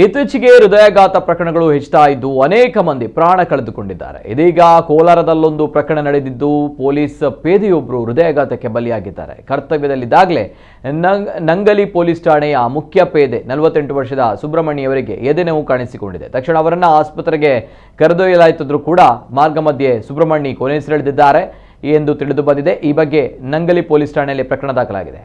ಇತ್ತೀಚೆಗೆ ಹೃದಯಾಘಾತ ಪ್ರಕರಣಗಳು ಹೆಚ್ಚುತ್ತಾ ಇದ್ದು ಅನೇಕ ಮಂದಿ ಪ್ರಾಣ ಕಳೆದುಕೊಂಡಿದ್ದಾರೆ. ಇದೀಗ ಕೋಲಾರದಲ್ಲೊಂದು ಪ್ರಕರಣ ನಡೆದಿದ್ದು ಪೊಲೀಸ್ ಪೇದೆಯೊಬ್ಬರು ಹೃದಯಾಘಾತಕ್ಕೆ ಬಲಿಯಾಗಿದ್ದಾರೆ. ಕರ್ತವ್ಯದಲ್ಲಿದ್ದಾಗಲೇ ನಂಗಲಿ ಪೊಲೀಸ್ ಠಾಣೆಯ ಮುಖ್ಯ ಪೇದೆ 48 ವರ್ಷದ ಸುಬ್ರಹ್ಮಣ್ಯವರಿಗೆ ಎದೆನೋವು ಕಾಣಿಸಿಕೊಂಡಿದೆ. ತಕ್ಷಣ ಅವರನ್ನು ಆಸ್ಪತ್ರೆಗೆ ಕರೆದೊಯ್ಯಲಾಯಿತಾದರೂ ಕೂಡ ಮಾರ್ಗ ಮಧ್ಯೆ ಸುಬ್ರಹ್ಮಣ್ಯ ಕೊನೆಯುಸಿರೆಳೆದಿದ್ದಾರೆ ಎಂದು ತಿಳಿದು ಬಂದಿದೆ. ಈ ಬಗ್ಗೆ ನಂಗಲಿ ಪೊಲೀಸ್ ಠಾಣೆಯಲ್ಲಿ ಪ್ರಕರಣ ದಾಖಲಾಗಿದೆ.